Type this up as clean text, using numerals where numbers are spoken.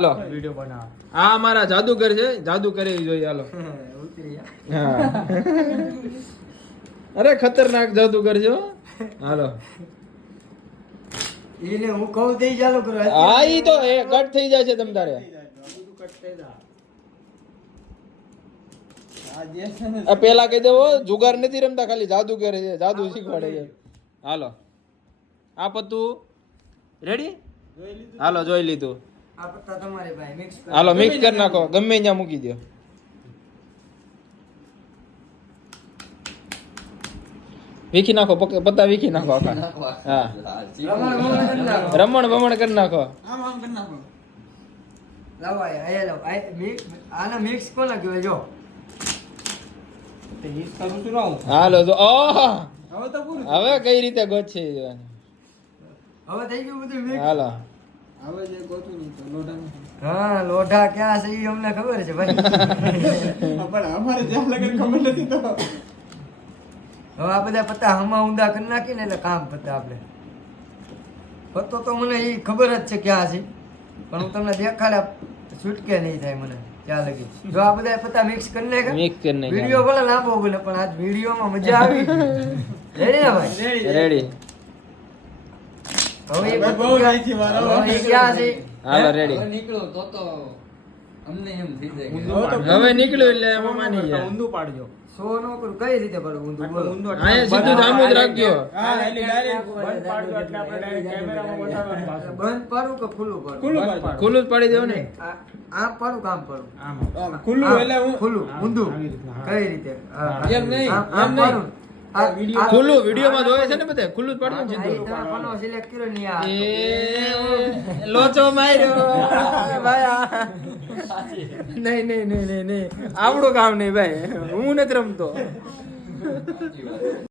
હાલો video બનાવ. આ અમારા જાદુગર છે, જાદુ કરે ઈ જોઈએ. હાલો હા અરે ખતરનાક જાદુગર છે. હાલો એને હું કહું દઈ ચાલુ કરો. હા ઈ તો એ કટ થઈ જાય છે તમ તારે. આ પેલા કહી દેવો જુગાર નથી રમતા, ખાલી જાદુગર છે, જાદુ શીખવાડે છે. હાલો આ પતું રેડી. હાલો જોઈ લીધું. આ પત્તા તમારે ભાઈ મિક્સ કરો. હાલો મિક્સ કરી નાખો, ગમે ત્યાં મૂકી દો. વીખી નાખો, પત્તા વીખી નાખો આખા. હા રમણ બમણ કરી નાખો. આમ આમ કરી નાખો. લાવો આયા લાવો. આના મિક્સ કોને કહેવાય જો. હાલો જો ઓહ હવે તો પૂરું. હવે કઈ રીતે ગોઠવી જોવાનું. હવે થઈ ગયું બધું મિક્સ. હાલો હવે જે ગોતું નહીં તો લોઢા. હા લોઢા ક્યાં છે ઈ અમને ખબર છે ભાઈ. પણ અમારે ત્યાં લગન ખબર નથી તો. હવે આ બધા પત્તા હમા ઊંડા કરી નાખીને એટલે કામ પતા આપણે. પત્તો તો મને એ ખબર જ છે ક્યાં છે, પણ હું તમને દેખાડ્યા છૂટકે નહીં થાય મને ક્યાં લગી. જો આ બધા પત્તા મિક્સ કરી નાખે, મિક્સ કરી નાખો. વિડિયો ભલે લાંબો બોલે પણ આજ વિડિયોમાં મજા આવી. રેડી ને ભાઈ? રેડી. હવે એ બહુ રાઈથી મારો. હવે એ ક્યાં છે? હાલો રેડી. નીકળો તો અમને એમ થઈ જાય. હવે નીકળ્યું એટલે એમાં માની જાય. ઊંધું પાડજો. સો નો કરું કઈ રીતે પાડું ઊંધું બોલો. આયા સીધું જામું જ રાખજો. હા એટલે ડાયરેક્ટ બંધ પાડજો એટલે આપણે ડાયરેક્ટ કેમેરામાં બતાવવાનું પાછું. બંધ પાડું કે ખુલ્લું પાડું? ખુલ્લું પાડજો. ખુલ્લું જ પાડી દેવું ને. આમ પાડું કામ પાડું? આમ ખુલ્લું એટલે હું ખુલ્લું ઊંધું આવી રીતના, હા. કઈ રીતે? એમ નહીં, આમ પાડું. ખુલ્લું વિડીયોમાં જોવે છે ને બધે, ખુલ્લું જ પાડવું ને સીધું. પનો સિલેક્ટ કર્યો ને આ એ લોચો માર્યો ભાઈ. નહીં નહીં નહીં નહીં નહીં આવડું કામ નહીં ભાઈ, હું નથી રમતો.